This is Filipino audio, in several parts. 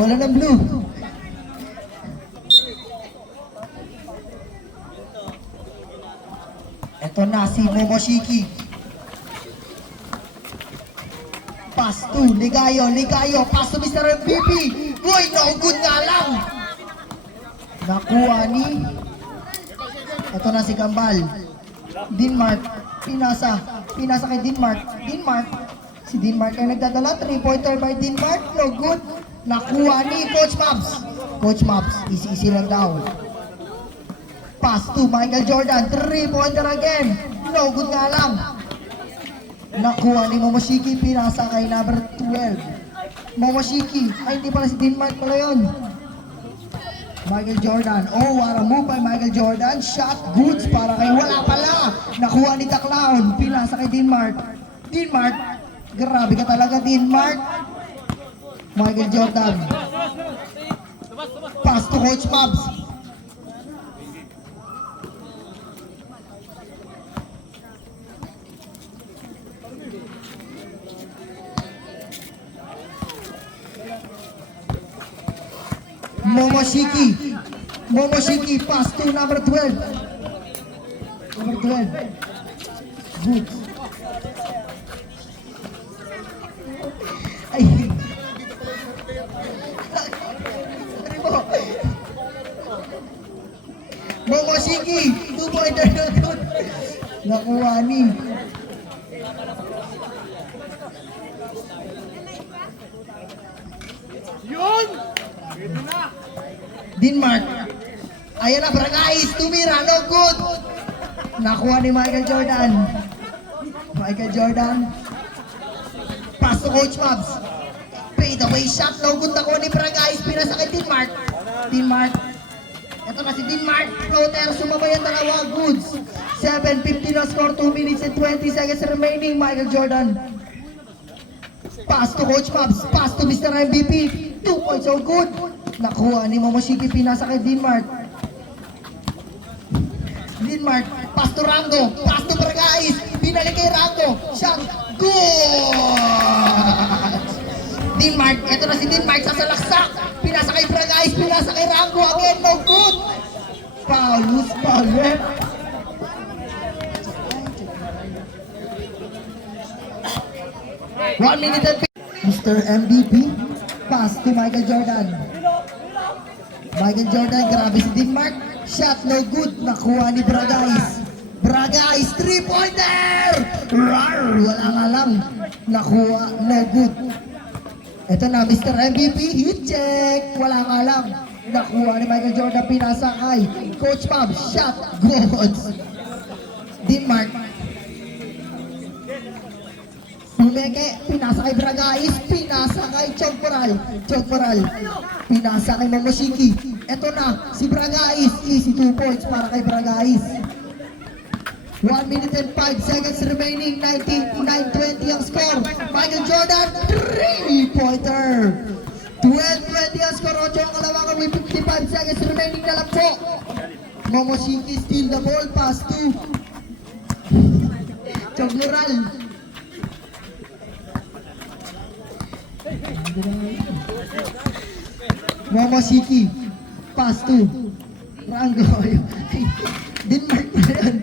Bola ng blue. Ito na si Momoshiki. Pass to Ligayo. Pass to Mr. MVP. Uy, no good nga lang. Nakuha ni... Ito na si Kambal. Denmark. Pinasa kay Denmark. Si Denmark ay nagdadala. 3-pointer by Denmark. No good. Nakuha ni Coach Mabs. Easy lang daw. Pass to Michael Jordan. 3-pointer again. No good nga lang. Nakuha ni Momoshiki. Pinasa kay number 12. Momoshiki. Ay, hindi pala si Denmark pala yun. Michael Jordan. Oh, what a move by Michael Jordan. Shot goods para kay wala pala. Nakuha ni The Clown. Pinasa kay Denmark. Grabe ka talaga, Denmark. Michael Jordan. Pass to Coach Mabs. Momoshiki, pass to number 12. Good. Ay. Momoshiki, 2-pointer na good. Nakuha ni. Yun! Ito na! Denmark. Ayan na, Bragais. Tumira. No good. Nakuha ni Michael Jordan. Pass to Coach Mabs. Fade away shot. No good. Nakuha ni Bragais. Pinasa kay Denmark. Ito na si Denmark. Floater. Sumabay ang dalawa. Goods. 7:50 na score. 2 minutes and 20 seconds remaining. Michael Jordan. Pass to Coach Mabs. Pass to Mr. MVP. 2 points. So good. Nakuha ni Momoshiki. Pinasa kay Denmark. Pass to Rango. Pass to Bragais. Binalik kay Rango. Shot. Good! Denmark. Ito na si Denmark. Sasalaksak. Pinasa kay Bragais. Pinasa kay Rango. Again, no good. Foul. Loose foul. 1 minute and 50. Mr. MVP. Pass to Michael Jordan. Grabe si Denmark. Shot no good. Nakuha ni Bragais. 3-pointer! Wala nga lang. Nakuha no good. Ito na Mr. MVP. Hit check. Wala nga lang. Nakuha ni Michael Jordan. Pinasa kay Coach Mab. Shot good. Denmark. Bumeke, pinasa kay Bragais, pinasa kay Chogporal, pinasa kay Momoshiki. Eto na, si Bragais, easy 2 points para kay Bragais. 1 minute and 5 seconds remaining, 19-20 ang score. Michael Jordan, 3-pointer. 12-20 ang score, 8 ang kalawangan with 55 seconds remaining na lang po. Momoshiki steal the ball, pass to Chogporal. Momoshiki, pass to Rango. Denmark na yan.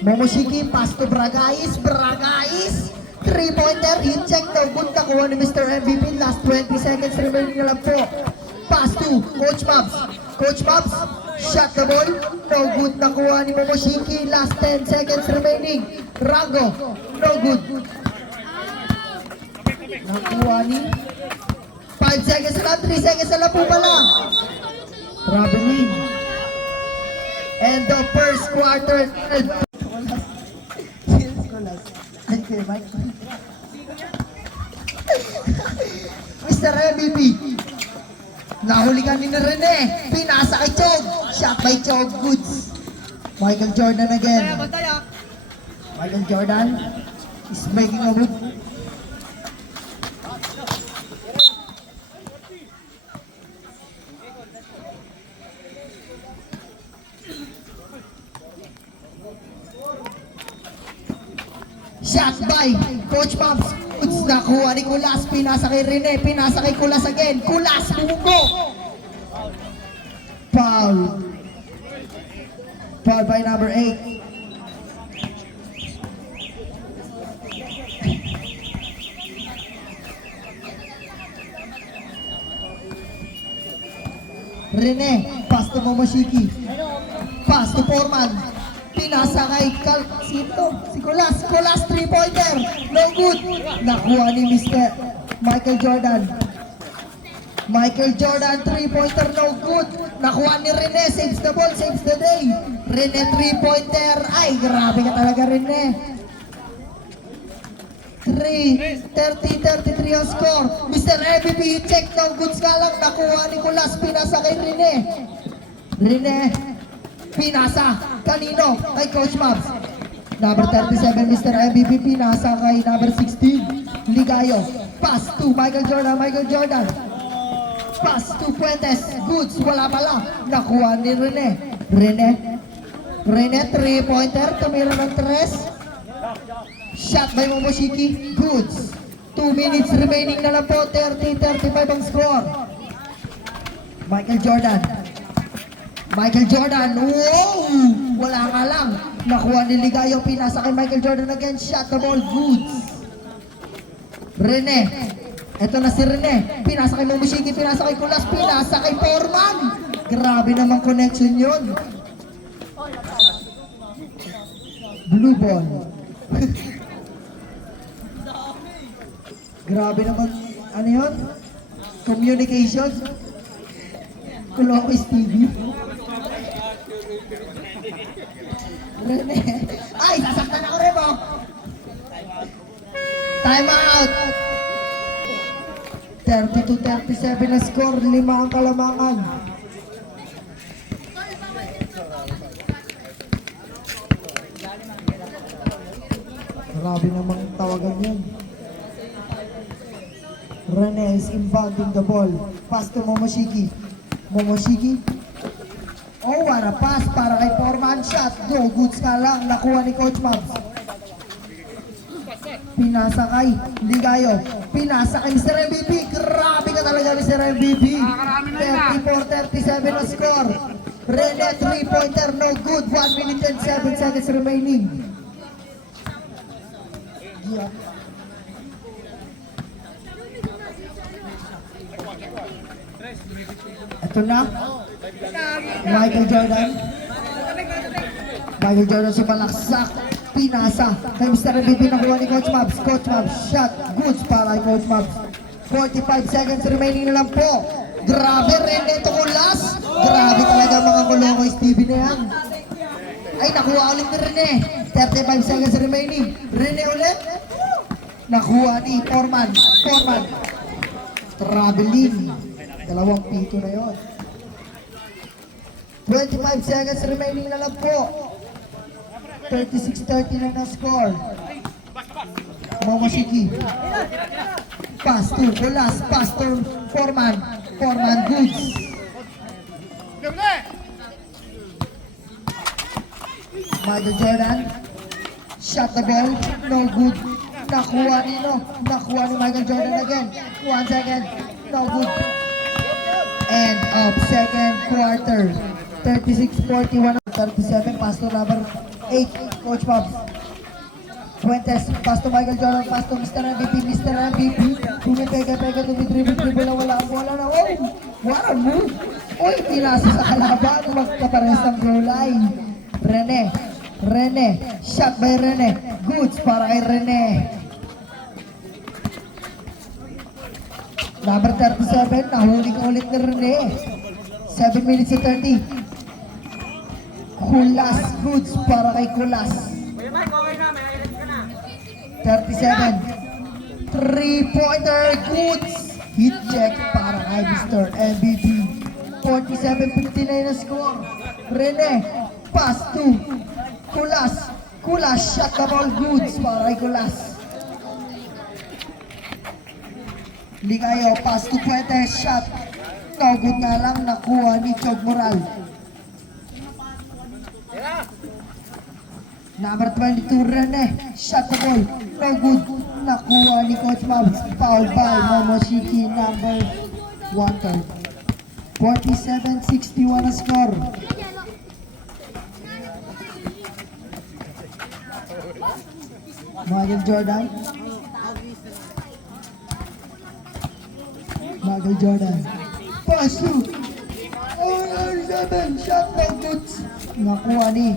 Momoshiki, pass to Bragais. 3-pointer, hit check daw. Good nakuha ni Mr. MVP. Last 20 seconds remaining na lang po. Pass to Coach Mabs. Shot the ball. No good. Nakuha ni Momoshiki. Last 10 seconds remaining. Rango. No good. Nakuha ni 5 seconds na lang. 3 seconds na lang po pala. Traveling. And the first quarter. Mr. MVP. Nahuligan ni Rene. Pinasa kay Chog. Shot by Chog. Goods. Michael Jordan again. Michael Jordan is making a move. Shot by Coach Mabs. Goods, nakuha ni Kulas. Pinasa kay Rene. Pinasa kay Kulas again. Kulas, bumugo. Foul. Foul by number 8. Rene, pass to Momoshiki. Pass to Foreman. Pinasa kay si Kulas. Kulas 3-pointer. No good. Nakuha ni Mr. Michael Jordan. Michael Jordan 3-pointer. No good. Nakuha ni Rene. Saves the ball. Saves the day. Rene 3-pointer. Ay, grabe ka talaga, Rene. 30-33 ang score. Mr. MVP, check no goods ka lang. Nakuha ni Kulas. Pinasa kay Rene. Rene. Pinasa. Kanino? Kay Coach Mabs. Number 37, Mr. MVP. Pinasa kay number 16. Ligayo. Pass to Michael Jordan. Michael Jordan. Pass to Fuentes. Goods. Wala pala. Nakuha ni Rene. Rene 3-pointer. Tumira ng 3. Shot by Momoshiki. Goods. 2 minutes remaining na lang po. 30-35 ang score. Michael Jordan. Wow! Wala nga lang. Nakuha ni Ligayo. Pinasa kay Michael Jordan again. Shot the ball. Goods. Rene. Ito na si Rene. Pinasa kay Momoshiki. Pinasa kay Kulas. Pinasa kay Foreman. Grabe namang connection yun. Blue ball. Grabe naman, ano yun? Communication? Kulokis TV? Rene. Ay, sasaktan ako rin mo! Time out! 32-37 na score, 5 ang kalamangan. Grabe namang tawagan yan. Rene is inbounding the ball. Pass to Momoshiki. Oh, what a pass para kay Foreman. Shot. No goods ka lang. Nakuha ni Coach Mabs. Pinasa kay Ligayo. Pinasa kay Mr. MVP. Grabe ka talaga, Mr. MVP. 34-37 na score. Rene 3-pointer. No good. 1 minute and 7 seconds remaining. Yeah. Ito na. Michael Jordan si Malaksak. Pinasa kay Mr. MVP. Nakuha ni Coach Mabs. Shot. Goods para kay Coach Mabs. 45 seconds remaining na lang po. Grabe, Rene Kulas. Grabe talaga mga Kulongoy TV na yan. Ay, nakuha ulit ni Rene. 35 seconds remaining. Rene ulit. Nakuha ni Foreman. Traveling. 2 pito na yun. 25 seconds remaining na lang po. 36-39 na score. Momoshiki. Pass to Kulas. Pass to Foreman. Goods. Michael Jordan. Shot the ball. No good. Nakuha ni Michael Jordan again. 1 second. No good. End of second quarter. 36-41. 37. Pass to number 8. Coach Mabs. Fuentes. Pass to Michael Jordan. Pass to Mr. MVP. Tumipega. Tumitribol na wala ang bola na. Oh! What a move! Uy! Pinasa sa kalaban. Magkapares ng goal line. Rene. Shot by Rene. Goods para kay Rene. Number 37. Nahuli ka ulit ni Rene. 7 minutes and 30. Kulas. Goods para kay Kulas. 37. 3-pointer. Goods. Hit check para kay Mr. MVP. 47-59 na score. Rene. Pass to Kulas. Shot the ball. Goods para kay Kulas. Ligayo. Pass to Fuentes. Shot. No good nga lang. Nakuha ni Chog Moral. Number 22, Rene. Shot the ball. No good. Nakuha ni Coach Mabs. Foul by Momoshiki. Number 1 47-61 ang score. Michael Jordan. Michael Jordan. Pass to. 7. Shot no good. Nakuha ni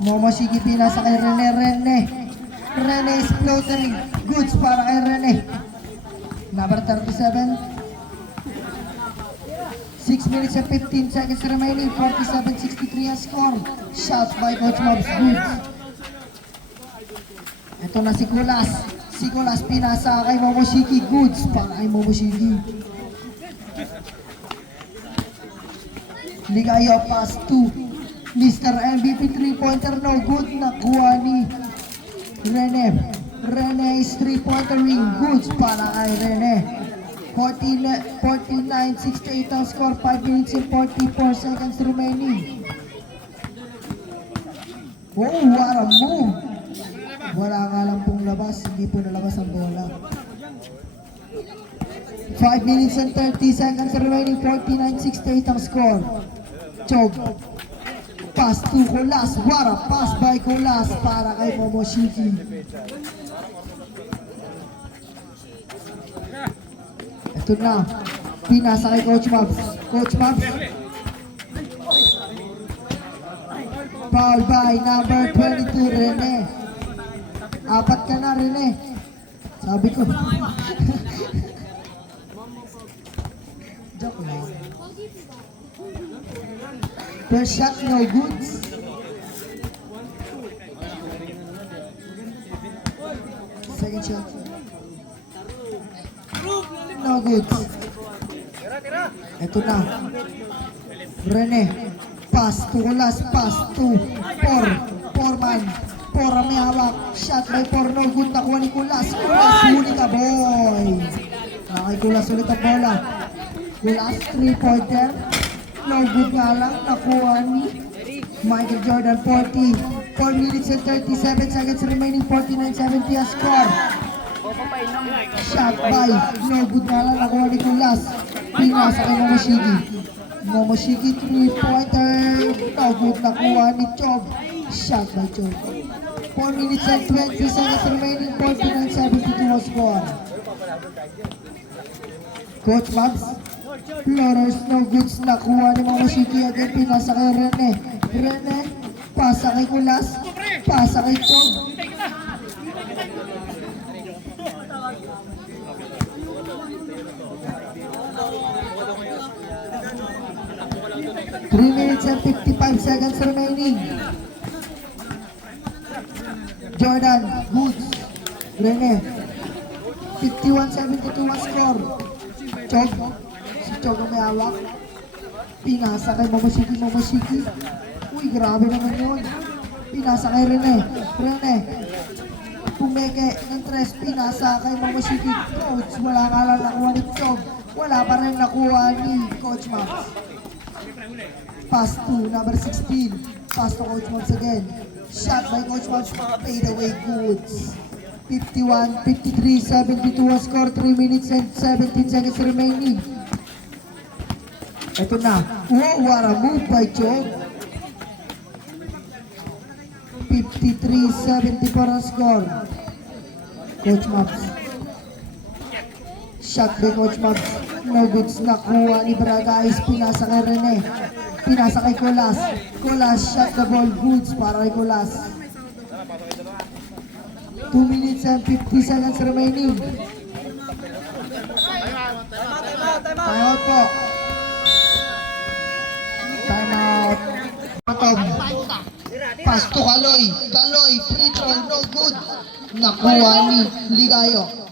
Momoshiki. Pinasa kay Rene. Rene is floating. Goods para kay Rene. Number 37. 6 minutes and 15 seconds remaining. 47-63 ang score. Shot by Coach Mobs. Goods. Ito na si Kulas. Si Kulas pinasa kay Momoshiki. Goods para kay Momoshiki. Ligayo pass to Mr. MVP 3-pointer. No good. Nakuha ni Rene. Rene is 3-pointer ring. Goods para kay Rene. 49-68 ang score. 5 minutes and 44 seconds remaining. Oh, what a move! Wala nga lang pong labas. Hindi po nalabas ang bola. 5 minutes and 30 seconds remaining. 49-68 ang score. Chog. Pass to Colas. What a pass by Colas para kay Momoshiki. Ito na. Pinasa kay Coach Mabs. Coach Mabs. Foul by number 22, Rene. Apat ka na, Rene. Sabi ko. Joke lang. First shot, no goods. Second shot. No goods. Ito na. Rene. Pass to Kulas. Pass to Foreman. Pora may hawak. Shot by Por. No good. Nakuha ni Kulas. Kulas ulit ka, boy. Nakay Kulas ulit ang bola. Kulas 3-pointer. No good nga lang. Nakuha ni Michael Jordan. 4 minutes and 37 seconds remaining. 49-70 ang score. Shot by. No good nga lang. Nakuha ni Kulas. Pinasa kay Momoshiki. Momoshiki 3-pointer. No good. Nakuha ni Chog. Shot by Chog. 4 minutes and 20 seconds remaining. 49-72 ang score. Coach Mabs. Floaters, no goods. Nakuha ni Momoshiki. Again, pinasa kay Rene. Rene. Pasa kay Kulas. Pasa kay Chog. Three minutes and 55 seconds remaining. Jordan, Goods, Rene. 51-72 ang score. Chog. Si Chog ang may hawak. Pinasa kay Momoshiki. Uy, grabe naman yun. Pinasa kay Rene. Rene. Pumeke ng tres. Pinasa kay Momoshiki. Coach, wala nga lang nakuha ni Chog. Wala pa rin nakuha ni Coach Max. Pass to number 16. Pass to Coach Max again. Shot by Coach Max. Fade away. Goods. 51-53-72 ang score. 3 minutes and 17 seconds remaining. Ito na. Oh, what a move by Chog. 53-74 ang score. Coach Max. Shot by Coach Max. No goods. Nakuha ni Bragais. Pinasa kay Rene. Pinasa kay Colas. Colas shot the ball. Goods para kay Colas. 2 minutes and 50 seconds remaining. Time out po. Time out. Patog. Pass to Kaloy. Kaloy. Free throw. No good. Nakuha ni Ligayo.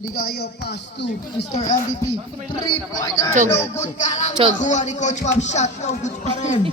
Ligayo pass to Mr. MVP. 3-pointer. No good ka lang. Nakuha ni Coach Bob. Shot. No good pa rin.